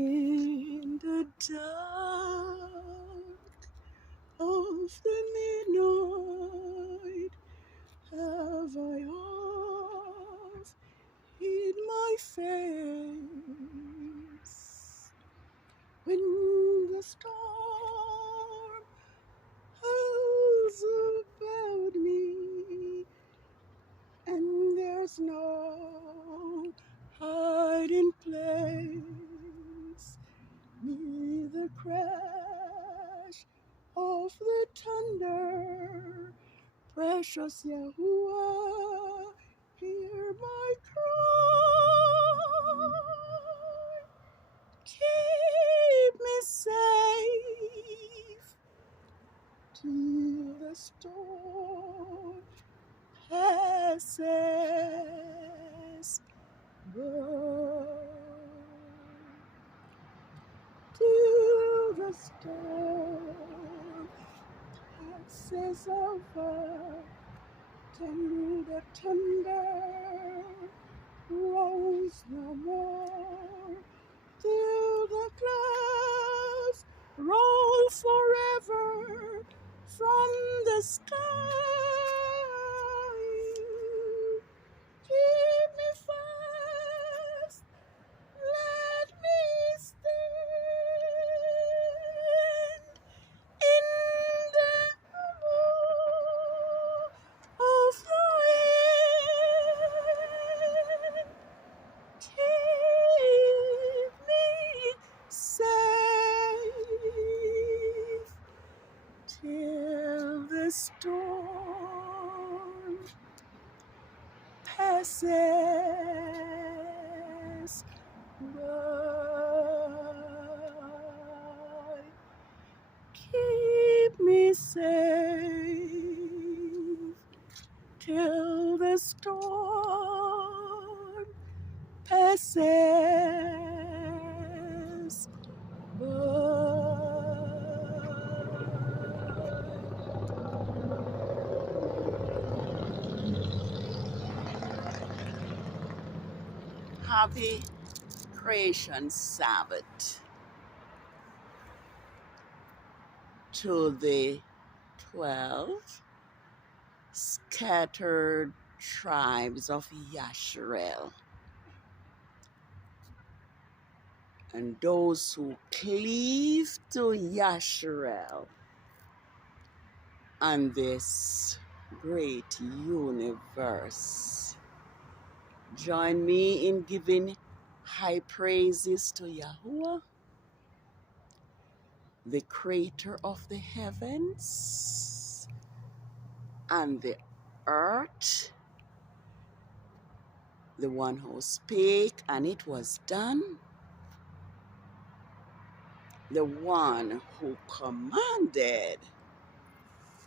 In the dark of the midnight have I oft hid my face. When the storm has about me and there's no hiding place, neither crash of the thunder, precious Yahuwah, hear my cry. Keep me safe till the storm passes by. Till the storm passes over, till the thunder rolls no more, till the clouds roll forever from the sky. Keep me fast, let me stand in the hollow of thy hand. Keep me safe till the storm passes by. Keep me safe till the storm passes by. Happy Creation Sabbath to the 12 scattered tribes of Yasharel, and those who cleave to Yasharel and this great universe. Join me in giving high praises to Yahuwah, the creator of the heavens and the earth, the one who spake and it was done, the one who commanded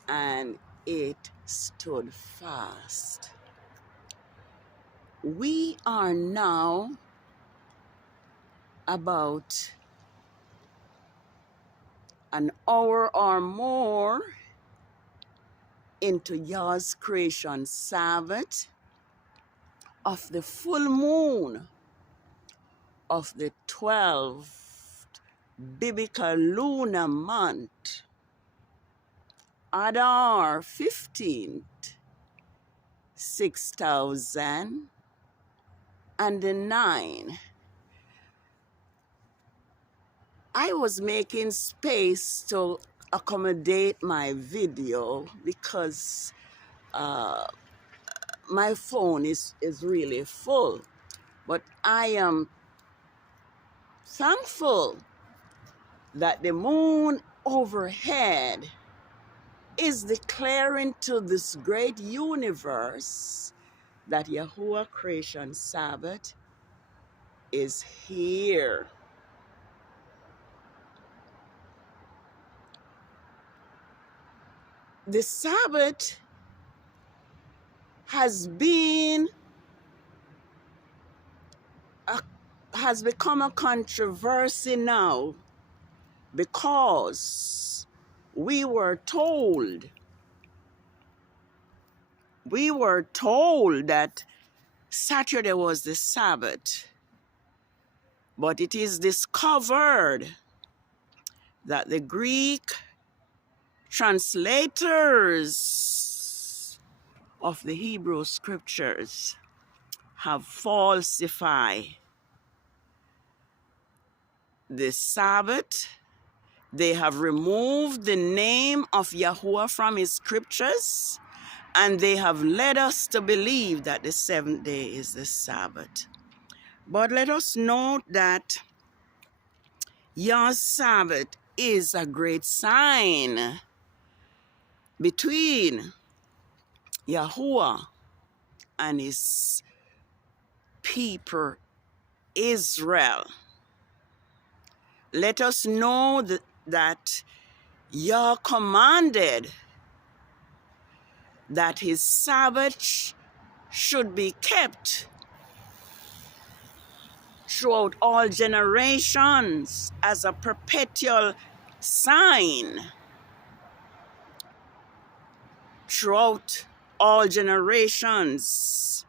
and it stood fast. We are now about an hour or more into Yah's creation Sabbath of the full moon of the 12th biblical lunar month, Adar 15th, 6009. I was making space to accommodate my video because my phone is really full. But I am thankful that the moon overhead is declaring to this great universe that Yahuwah Creation Sabbath is here. The Sabbath has become a controversy now because we were told that Saturday was the Sabbath, But it is discovered that the Greek translators of the Hebrew scriptures have falsified the Sabbath. They have removed the name of Yahuwah from his scriptures, and they have led us to believe that the seventh day is the Sabbath. But let us note that Yah's Sabbath is a great sign between Yahuwah and his people Israel. Let us know that Yah commanded that his Sabbath should be kept throughout all generations as a perpetual sign. Throughout all generations,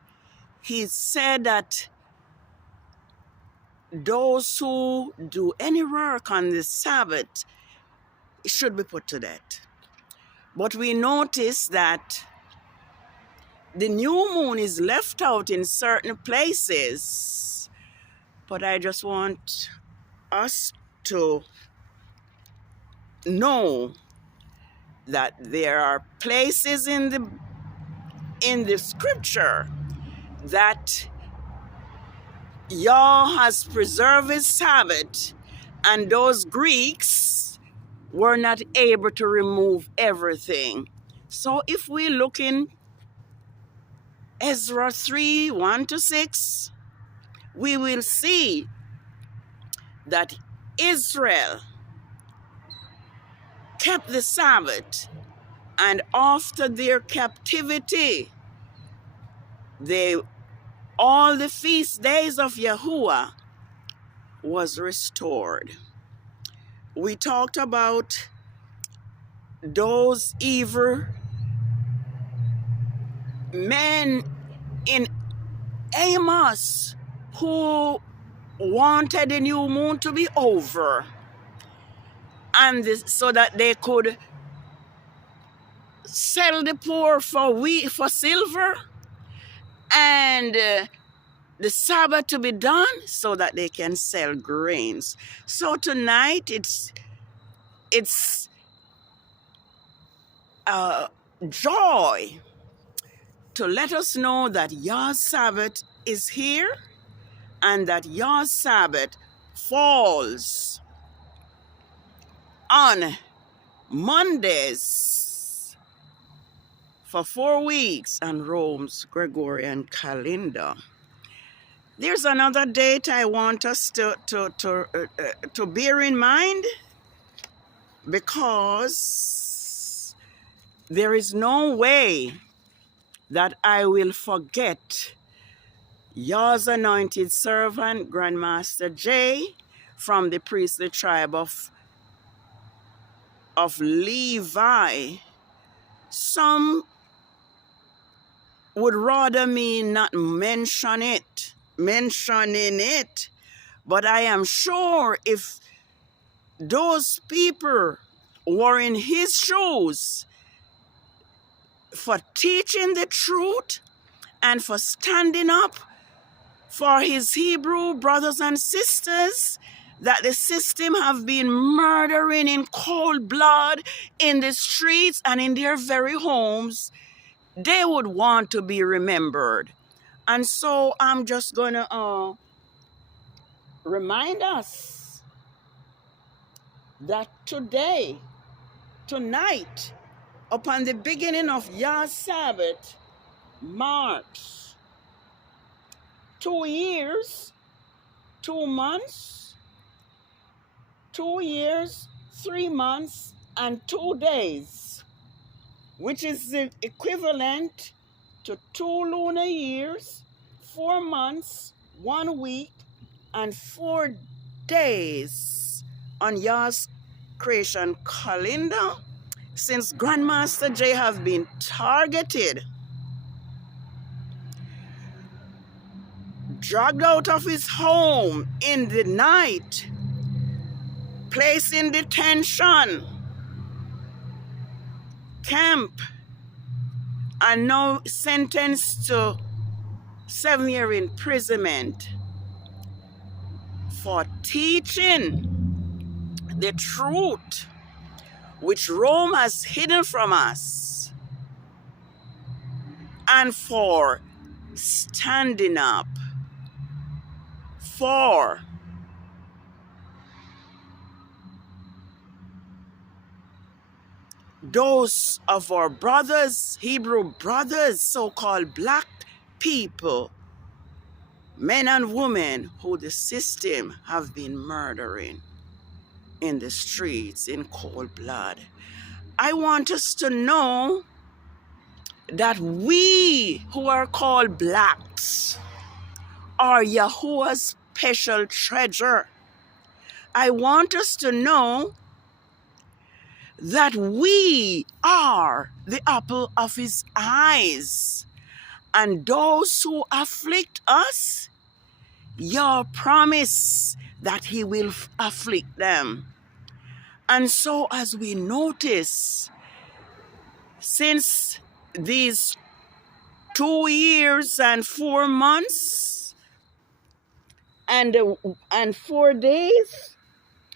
he said that those who do any work on the Sabbath should be put to death. But we notice that the new moon is left out in certain places. But I just want us to know that there are places in the scripture that Yah has preserved his Sabbath, and those Greeks were not able to remove everything. So if we look in Ezra 3, 1-6, we will see that Israel kept the Sabbath, and after their captivity, all the feast days of Yahuwah was restored. We talked about those evil men in Amos who wanted the new moon to be over, and so that they could sell the poor for silver, and the Sabbath to be done so that they can sell grains. So tonight it's joy to let us know that Yah's Sabbath is here, and that Yah's Sabbath falls on Mondays for 4 weeks on Rome's Gregorian calendar. There's another date I want us to bear in mind, because there is no way that I will forget Yah's anointed servant, Grandmaster J, from the priestly tribe of Levi. Some would rather me not mentioning it, but I am sure if those people were in his shoes for teaching the truth and for standing up for his Hebrew brothers and sisters that the system have been murdering in cold blood in the streets and in their very homes, they would want to be remembered. And so I'm just going to remind us that tonight, upon the beginning of Yah's Sabbath, marks 2 years, 2 months, 2 years, 3 months, and 2 days, which is the equivalent to 2 lunar years, 4 months, 1 week, and 4 days on Yah's creation calendar, since Grandmaster J have been targeted dragged out of his home in the night, placed in detention camp, and now sentenced to 7-year imprisonment for teaching the truth which Rome has hidden from us, and for standing up for those of our brothers, Hebrew brothers, so-called black people, men and women who the system have been murdering in the streets in cold blood. I want us to know that we who are called blacks are Yahuwah's special treasure. I want us to know that we are the apple of his eyes, and those who afflict us, your promise that he will afflict them. And so as we notice, since these 2 years and 4 months and 4 days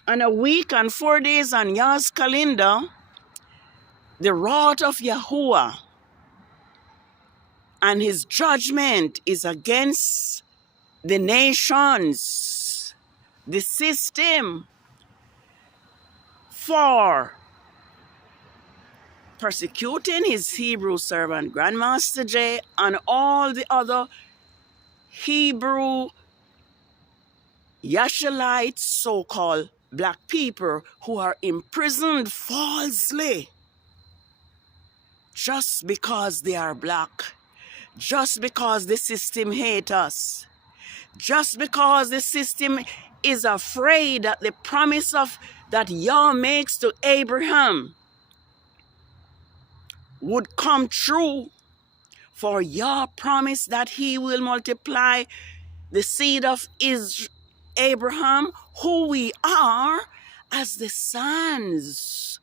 and a week and 4 days on Yah's calendar, the wrath of Yahuwah and his judgment is against the nations, the system, for persecuting his Hebrew servant Grandmaster J and all the other Hebrew Yashalites, so-called black people, who are imprisoned falsely just because they are black, just because the system hates us, just because the system is afraid that the promise of that Yah makes to Abraham would come true. For Yah promised that he will multiply the seed of Abraham, who we are, as the sons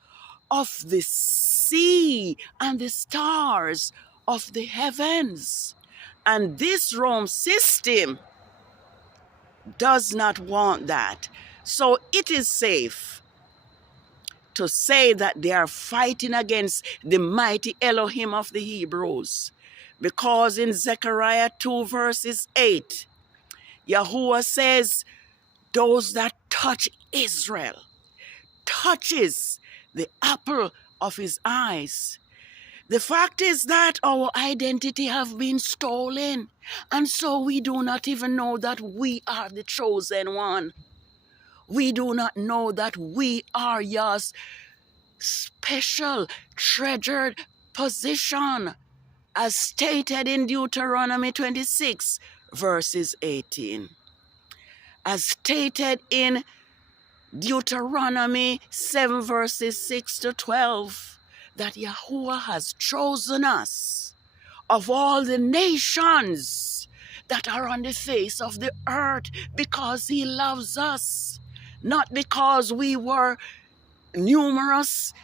of the sea and the stars of the heavens. And this Rome system does not want that. So it is safe to say that they are fighting against the mighty Elohim of the Hebrews. Because in Zechariah 2 verses 8, Yahuwah says, those that touch Israel touches the apple of his eyes. The fact is that our identity have been stolen, and so we do not even know that we are the chosen one. We do not know that we are Yah's special treasured position, as stated in Deuteronomy 26 verses 18. As stated in Deuteronomy 7 verses 6 to 12, that Yahuwah has chosen us of all the nations that are on the face of the earth, because he loves us, not because we were numerous,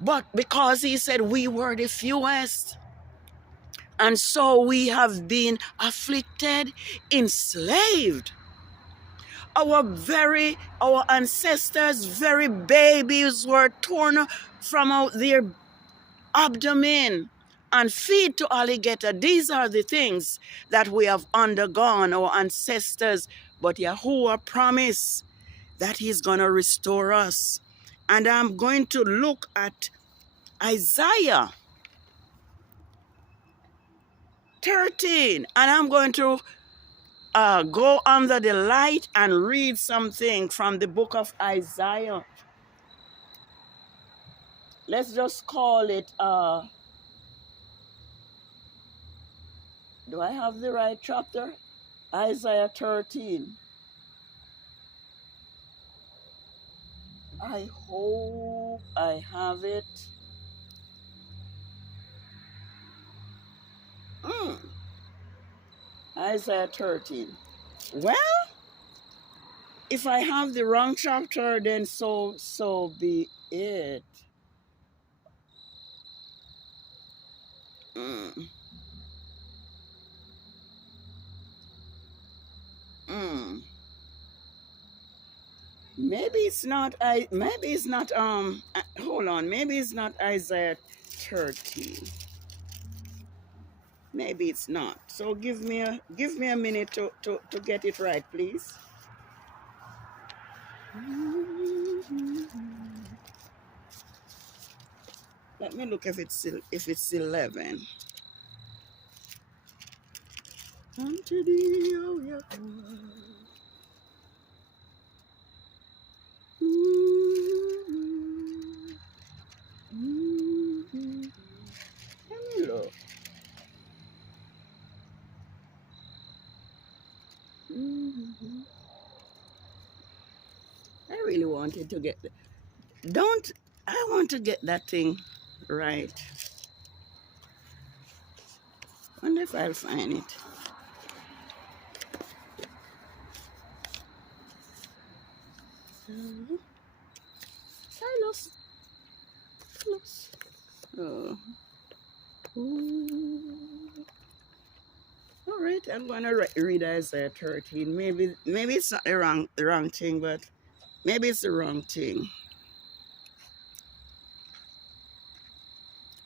but because he said we were the fewest. And so we have been afflicted, enslaved. Our ancestors' very babies were torn from out their abdomen and feed to alligator. These are the things that we have undergone, our ancestors. But Yahuwah promised that he's going to restore us. And I'm going to look at Isaiah 13, and I'm going to go under the light and read something from the book of Isaiah. Let's just call it, do I have the right chapter? Isaiah 13. I hope I have it. Isaiah 13. Well, if I have the wrong chapter, then so be it. Mm. Mm. Maybe it's not hold on, maybe it's not Isaiah 13. Maybe it's not. So give me a minute to get it right, please. Let me look if it's 11. Unto thee, O Yaaqob. Let me look. I really wanted to get I want to get that thing right. Wonder if I'll find it. I lost. Oh. All right, I'm gonna read Isaiah 13. Maybe it's not the wrong thing, but maybe it's the wrong thing.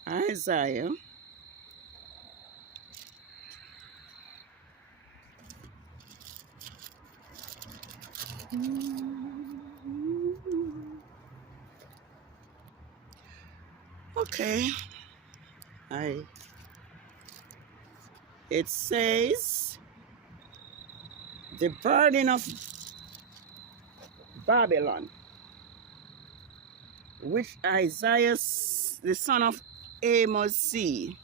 Isaiah. Okay. It says, the burden of Babylon, which Isaiah, the son of Amos, see.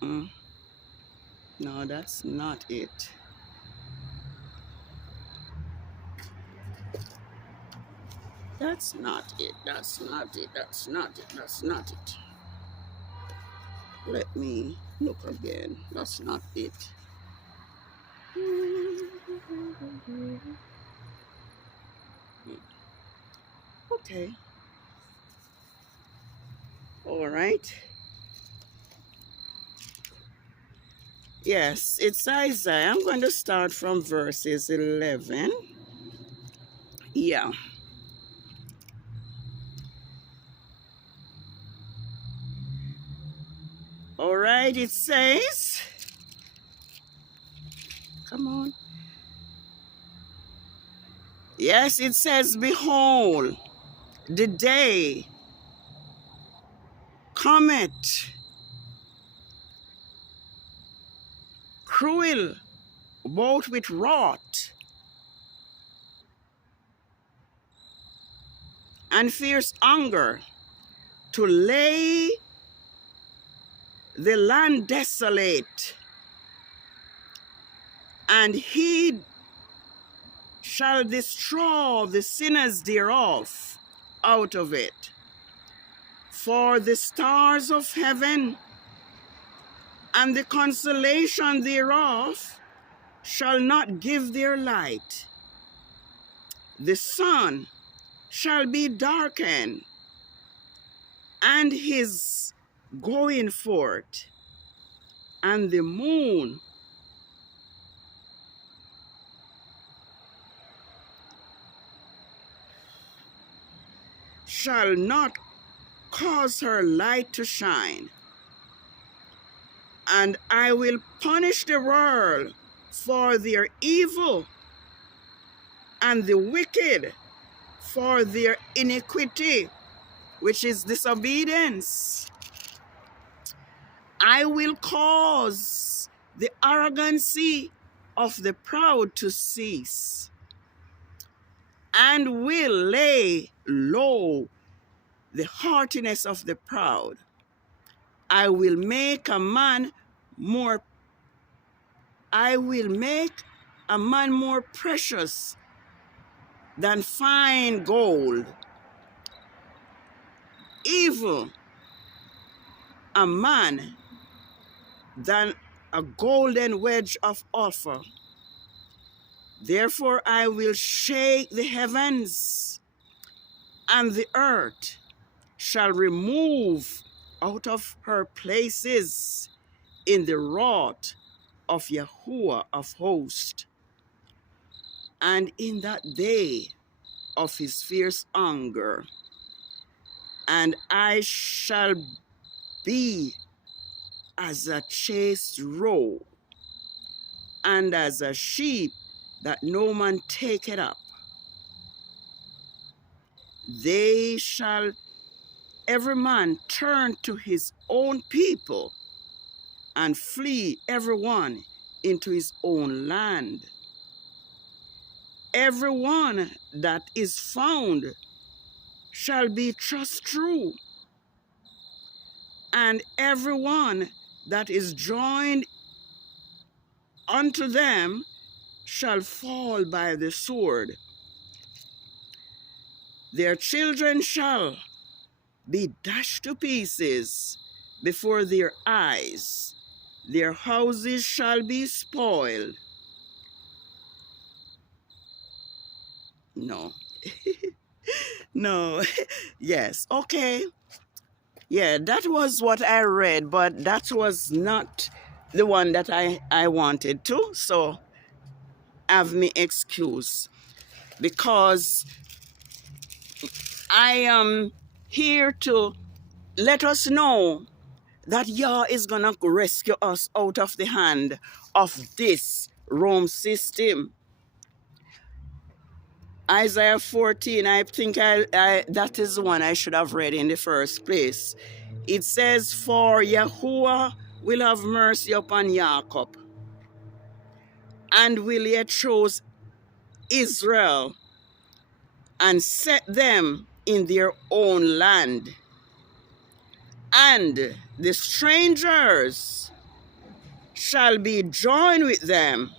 No, that's not it. That's not it. That's not it. That's not it. That's not it. Let me look again. That's not it. Okay. All right. Yes, it's Isaiah. I'm going to start from verses 11. Yeah. All right, it says, come on. Yes, it says, behold, the day cometh, cruel, both with wrath and fierce hunger, to lay the land desolate, and he shall destroy the sinners thereof out of it. For the stars of heaven and the constellation thereof shall not give their light. The sun shall be darkened, and his going forth, and the moon shall not cause her light to shine. And I will punish the world for their evil, and the wicked for their iniquity, which is disobedience. I will cause the arrogancy of the proud to cease, and will lay low the haughtiness of the proud. I will make a man more precious than fine gold, even a man than a golden wedge of offer. Therefore I will shake the heavens, and the earth shall remove out of her places in the wrath of Yahuwah of hosts, and in that day of his fierce anger. And I shall be as a chased roe, and as a sheep that no man taketh up. They shall every man turn to his own people, and flee every one into his own land. Every one that is found shall be thrust through, and every one that is joined unto them shall fall by the sword. Their children shall be dashed to pieces before their eyes. Their houses shall be spoiled. No. No. Yes. Okay. Yeah, that was what I read, but that was not the one that I wanted to. So have me excuse, because I am here to let us know that Yah is going to rescue us out of the hand of this Rome system. Isaiah 14, I think that is the one I should have read in the first place. It says, for Yahuwah will have mercy upon Yaaqob, and will yet choose Israel, and set them in their own land. And the strangers shall be joined with them,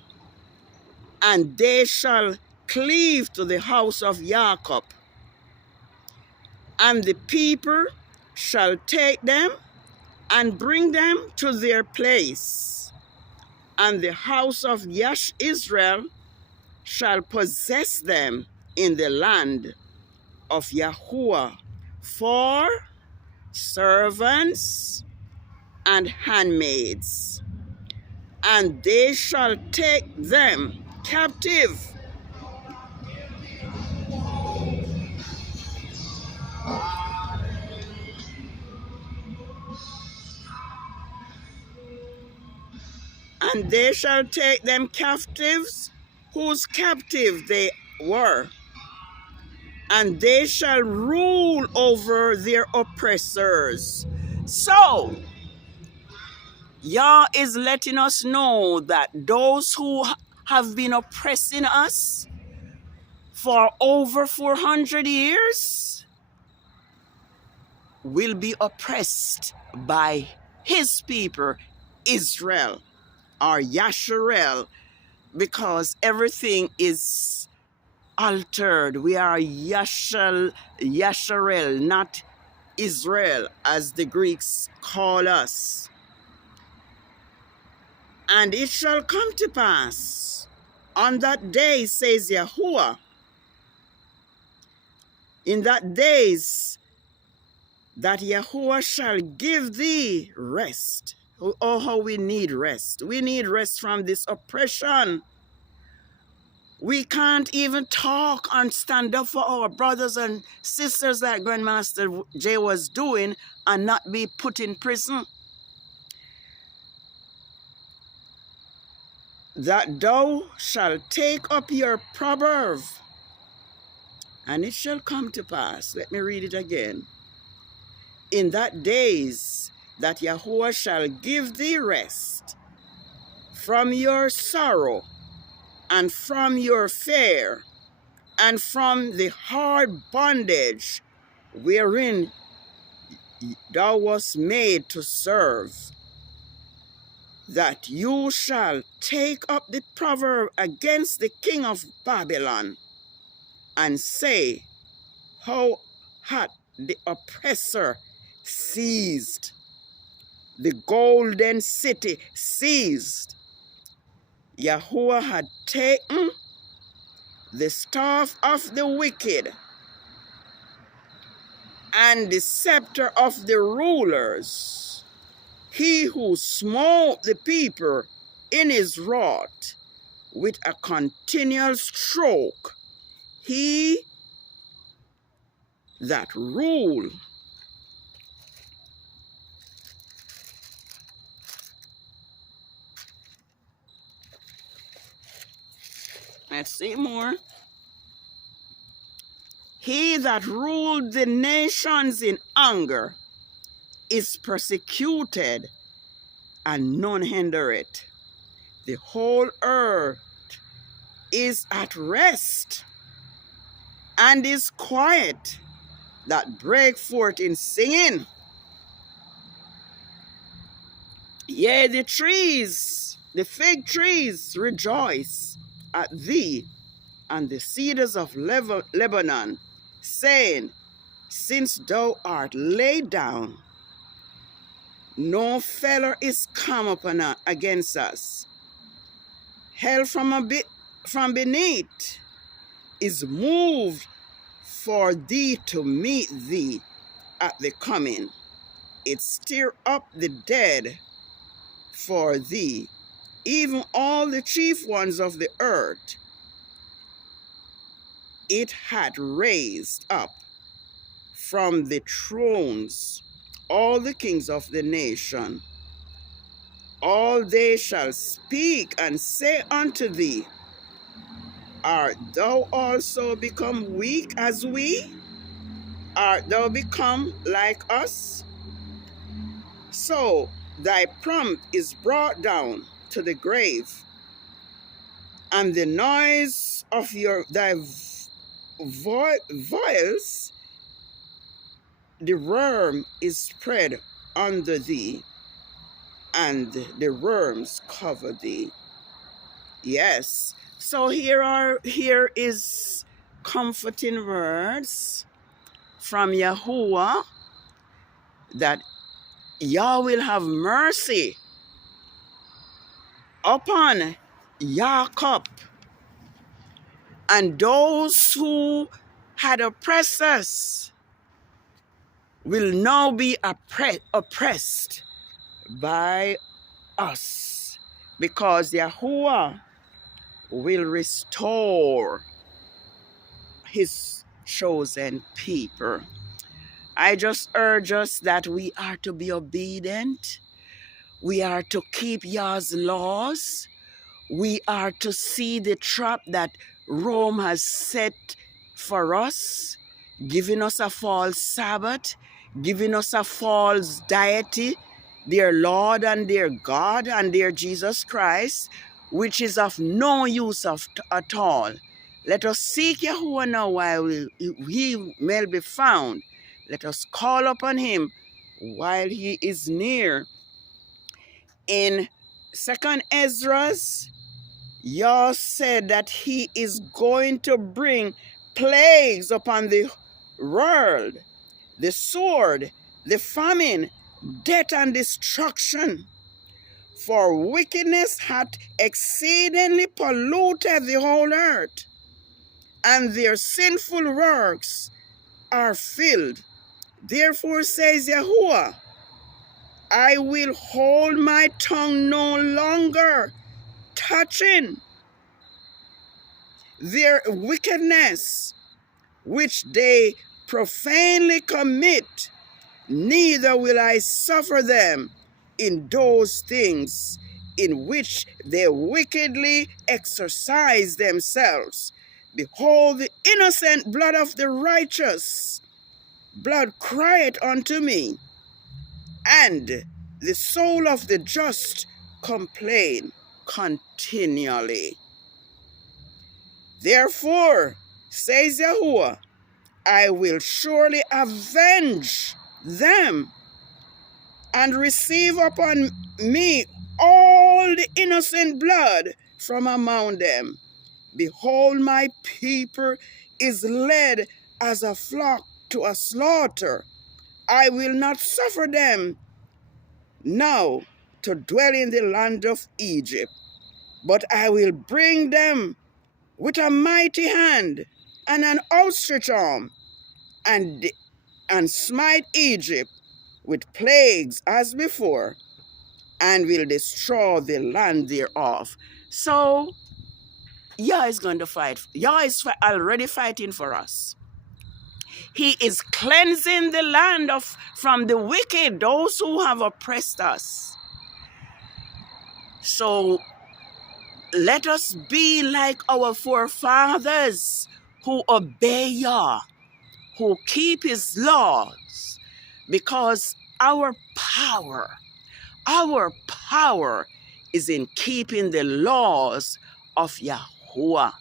and they shall cleave to the house of Yaaqob. And the people shall take them and bring them to their place. And the house of Israel shall possess them in the land of Yahuwah for servants and handmaids. And they shall take them captive and they shall take them captives whose captive they were, and they shall rule over their oppressors. So Yah is letting us know that those who have been oppressing us for over 400 years will be oppressed by his people, Israel, or Yasharel, because everything is altered. We are Yasharel, not Israel, as the Greeks call us. And it shall come to pass on that day, says Yahuwah, in that days that Yahuwah shall give thee rest. Oh, how we need rest. We need rest from this oppression. We can't even talk and stand up for our brothers and sisters like Grandmaster Jay was doing and not be put in prison. That thou shalt take up your proverb, and it shall come to pass. Let me read it again. In that days that Yahuwah shall give thee rest from your sorrow, and from your fear, and from the hard bondage wherein thou wast made to serve, that you shall take up the proverb against the king of Babylon, and say, how hath the oppressor seized the golden city seized. Yahuwah had taken the staff of the wicked and the scepter of the rulers. He who smote the people in his wrath with a continual stroke, he that rule let's see more. He that ruled the nations in anger is persecuted, and none hinder it. The whole earth is at rest and is quiet, that break forth in singing. Yea, the trees, the fig trees rejoice at thee, and the cedars of Lebanon, saying, since thou art laid down, no feller is come upon against us. Hell from beneath is moved for thee to meet thee at the coming. It stir up the dead for thee, even all the chief ones of the earth. It had raised up from the thrones all the kings of the nation. All they shall speak and say unto thee, art thou also become weak as we? Art thou become like us? So thy prompt is brought down to the grave, and the noise of thy voice, the worm is spread under thee, and the worms cover thee. Yes. So here is comforting words from Yahuwah, that Yah will have mercy upon Yaaqob and those who had oppressed us will now be oppressed by us, because Yahuwah will restore his chosen people. I just urge us that we are to be obedient. We are to keep Yah's laws. We are to see the trap that Rome has set for us, giving us a false Sabbath, giving us a false deity, their Lord and their God and their Jesus Christ, which is of no use at all. Let us seek Yahuwah now while he may be found. Let us call upon him while he is near. In 2nd Ezra's, Yah said that he is going to bring plagues upon the world, the sword, the famine, death, and destruction. For wickedness hath exceedingly polluted the whole earth, and their sinful works are filled. Therefore says Yahuwah, I will hold my tongue no longer, touching their wickedness, which they profanely commit, neither will I suffer them in those things in which they wickedly exercise themselves. Behold, the innocent blood of the righteous blood crieth unto me, and the soul of the just complain continually. Therefore, says Yahuwah, I will surely avenge them and receive upon me all the innocent blood from among them. Behold, my people is led as a flock to a slaughter. I will not suffer them now to dwell in the land of Egypt, but I will bring them with a mighty hand and an outstretched arm, and smite Egypt with plagues as before, and will destroy the land thereof. So Yah is going to fight. Yah is already fighting for us. He is cleansing the land from the wicked, those who have oppressed us. So let us be like our forefathers who obey Yah, who keep his laws, because our power is in keeping the laws of Yahuwah.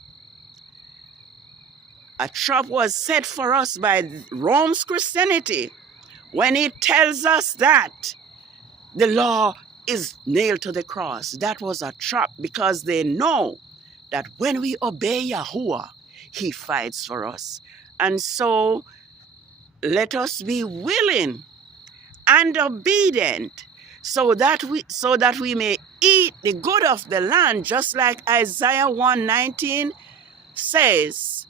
A trap was set for us by Rome's Christianity when it tells us that the law is nailed to the cross. That was a trap, because they know that when we obey Yahuwah, he fights for us. And so let us be willing and obedient so that we may eat the good of the land, just like Isaiah 1:19 says.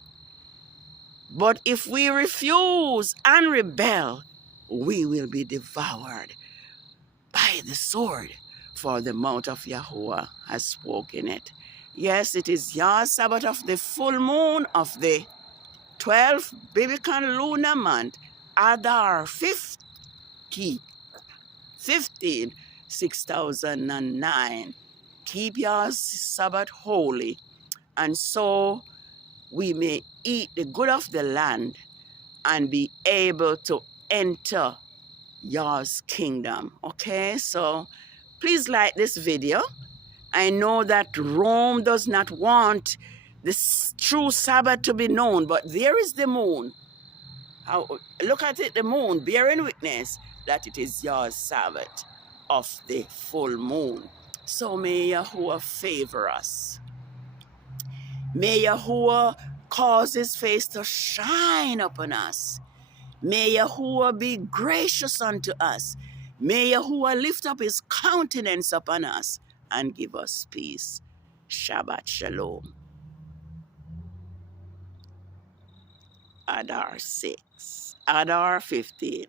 But if we refuse and rebel, we will be devoured by the sword, for the mouth of Yahuwah has spoken it. Yes, it is Yah's Sabbath of the full moon of the 12th biblical lunar month, Adar 15, 6009. Keep Yah's Sabbath holy, and so we may eat the good of the land and be able to enter Yah's kingdom. Okay, so please like this video. I know that Rome does not want this true Sabbath to be known, but there is the moon. Look at it, the moon, bearing witness that it is Yah's Sabbath of the full moon. So may Yahuwah favor us. May Yahuwah cause his face to shine upon us. May Yahuwah be gracious unto us. May Yahuwah lift up his countenance upon us and give us peace. Shabbat Shalom. Adar 6. Adar 15.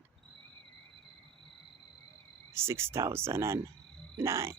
6009.